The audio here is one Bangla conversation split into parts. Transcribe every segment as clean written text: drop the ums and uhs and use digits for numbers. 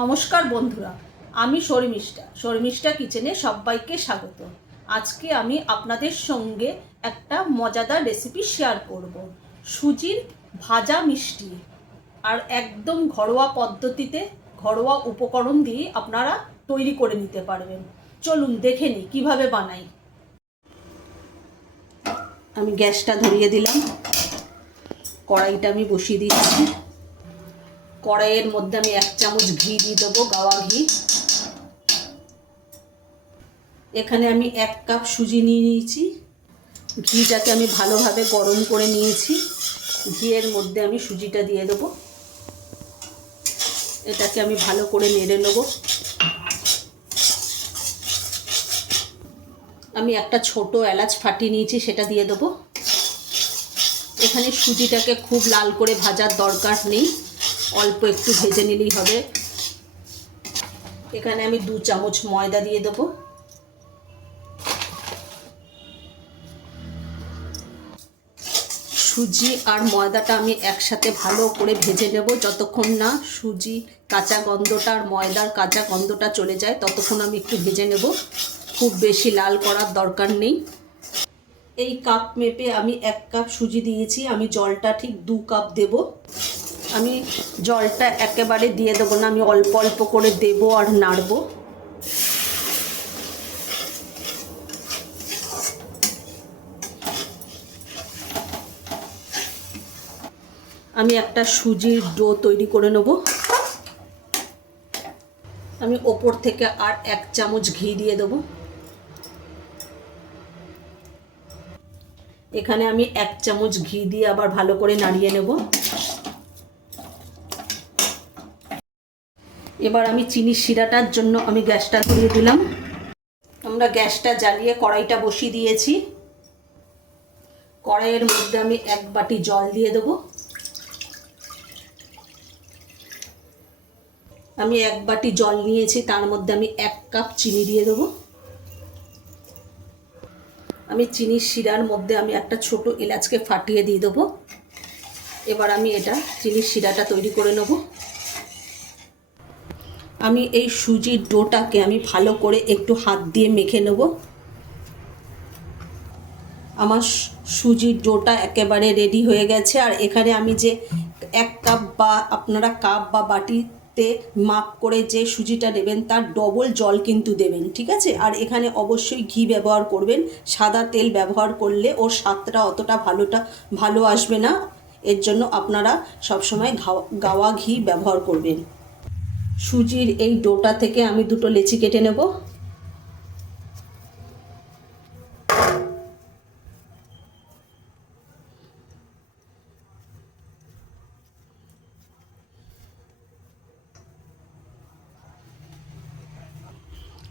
নমস্কার বন্ধুরা, আমি শর্মিষ্ঠা কিচেনে সবাইকে স্বাগত। আজকে আমি আপনাদের সঙ্গে একটা মজাদার রেসিপি শেয়ার করব। সুজির ভাজা মিষ্টি, আর একদম ঘরোয়া পদ্ধতিতে ঘরোয়া উপকরণ দিয়ে আপনারা তৈরি করে নিতে পারবেন। চলুন দেখে নিই কীভাবে বানাই। আমি গ্যাসটা ধরিয়ে দিলাম, কড়াইটা আমি বসিয়ে দিচ্ছি। কড়াইয়ের মধ্যে আমি 1 চামচ ঘি দিয়ে দেবো, গাওয়া ঘি। এখানে আমি 1 কাপ সুজি নিয়ে নিয়েছি। ঘিটাকে আমি ভালোভাবে গরম করে নিয়েছি। ঘিয়ের মধ্যে আমি সুজিটা দিয়ে দেবো। এটাকে আমি ভালো করে নেড়ে নেব। আমি একটা ছোট এলাচ ফাটিয়ে নিয়েছি, সেটা দিয়ে দেবো। এখানে সুজিটাকে খুব লাল করে ভাজার দরকার নেই, অল্প একটু ভেজে নিলেই হবে। এখানে আমি 2 চামচ ময়দা দিয়ে দেবো। সুজি আর ময়দাটা আমি একসাথে ভালো করে ভেজে নেব। যতক্ষণ না সুজি কাঁচা গন্ধটা আর ময়দার কাঁচা গন্ধটা চলে যায় ততক্ষণ আমি একটু ভেজে নেব। খুব বেশি লাল করার দরকার নেই। এই কাপ মেপে আমি 1 কাপ সুজি দিয়েছি। আমি জলটা ঠিক 2 কাপ দেব। আমি জলটা একেবারে দিয়ে দেবো না, আমি অল্প অল্প করে দেব আর নাড়ব। আমি একটা সুজির ডো তৈরি করে নেব। আমি ওপর থেকে আর 1 চামচ ঘি দিয়ে দেবো। এখানে আমি 1 চামচ ঘি দিয়ে আবার ভালো করে নাড়িয়ে নেব। এবার আমি চিনির শিরাটার জন্য আমি গ্যাসটা ধরিয়ে দিলাম। আমরা গ্যাসটা জ্বালিয়ে কড়াইটা বসিয়ে দিয়েছি। কড়াইয়ের মধ্যে আমি 1 বাটি জল দিয়ে দেব। আমি 1 বাটি জল নিয়েছি, তার মধ্যে আমি 1 কাপ চিনি দিয়ে দেবো। আমি চিনির শিরার মধ্যে আমি একটা ছোট এলাচকে ফাটিয়ে দিয়ে দেবো। এবার আমি এটা চিনির শিরাটা তৈরি করে নেব। আমি এই সুজির ডোটাকে আমি ভালো করে একটু হাত দিয়ে মেখে নেব। আমার সুজির ডোটা একেবারে রেডি হয়ে গেছে। আর এখানে আমি যে 1 কাপ বা আপনারা কাপ বা বাটিতে মাপ করে যে সুজিটা নেবেন তার ডবল জল কিন্তু দেবেন, ঠিক আছে? আর এখানে অবশ্যই ঘি ব্যবহার করবেন। সাদা তেল ব্যবহার করলে ওর স্বাদটা অতটা ভালো আসবে না। এর জন্য আপনারা সবসময় গাওয়া ঘি ব্যবহার করবেন। সুজির এই ডোটা থেকে আমি 2টো লেচি কেটে নেব।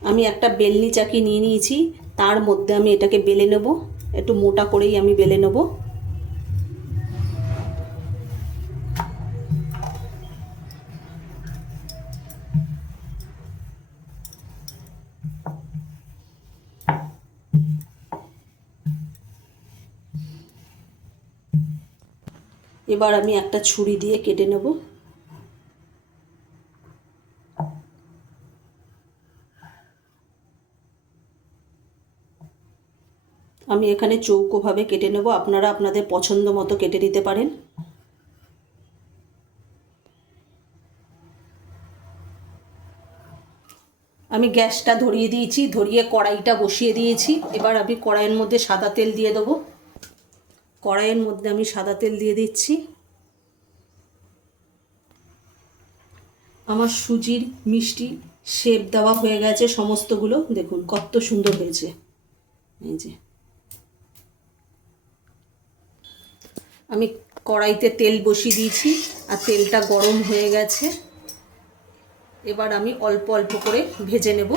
আমি একটা বেলনি চাকি নিয়ে নিয়েছি, তার মধ্যে আমি এটাকে বেলে নেব। একটু মোটা করেই আমি বেলে নেব। এবার আমি একটা ছুরি দিয়ে কেটে নেব। আমি এখানে চৌকোভাবে কেটে নেব, আপনারা আপনাদের পছন্দ মতো কেটে দিতে পারেন। আমি গ্যাসটা ধরিয়ে দিয়েছি, ধরিয়ে কড়াইটা বসিয়ে দিয়েছি। এবার আমি কড়াইয়ের মধ্যে সাদা তেল দিয়ে দেবো। কড়াইয়ের মধ্যে আমি সাদা তেল দিয়ে দিচ্ছি। আমার সুজির মিষ্টি শেপ দেওয়া হয়ে গেছে সমস্তগুলো। দেখুন কত সুন্দর হয়েছে। এই যে আমি কড়াইতে তেল বসিয়ে দিয়েছি আর তেলটা গরম হয়ে গেছে। এবার আমি অল্প অল্প করে ভেজে নেব।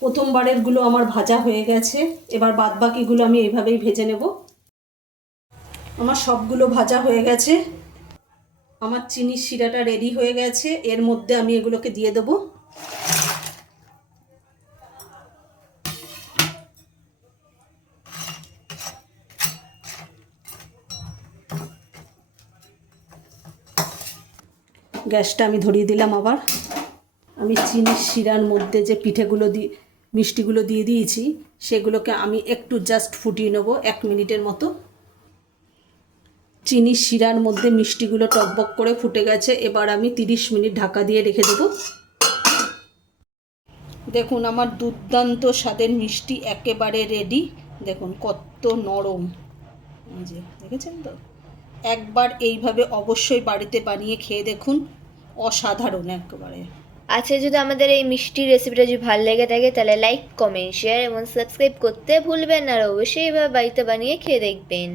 প্রথমবারেরগুলো আমার ভাজা হয়ে গেছে। এবার বাদবাকিগুলো আমি এইভাবেই ভেজে নেব। আমার সবগুলো ভাজা হয়ে গেছে। আমার চিনির শিরাটা রেডি হয়ে গেছে। এর মধ্যে আমি এগুলোকে দিয়ে দেবো। গ্যাসটা আমি ধরিয়ে দিলাম। আবার আমি চিনির শিরার মধ্যে যে পিঠেগুলো মিষ্টিগুলো দিয়ে দিয়েছি সেগুলোকে আমি একটু জাস্ট ফুটিয়ে নেবো 1 মিনিটের মতো। চিনির শিরার মধ্যে মিষ্টিগুলো টকবক করে ফুটে গেছে। এবার আমি 30 মিনিট ঢাকা দিয়ে রেখে দেবো। দেখুন আমার দুর্দান্ত স্বাদের মিষ্টি একেবারে রেডি। দেখুন কত নরম, যে দেখেছেন তো। একবার এইভাবে অবশ্যই বাড়িতে বানিয়ে খেয়ে দেখুন, অসাধারণ একেবারে। আচ্ছা, যদি আমাদের এই মিষ্টি রেসিপিটা যদি ভালো লেগে থাকে তাহলে লাইক, কমেন্ট, শেয়ার এবং সাবস্ক্রাইব করতে ভুলবেন না, আর অবশ্যই এভাবে বাড়িতে বানিয়ে খেয়ে দেখবেন।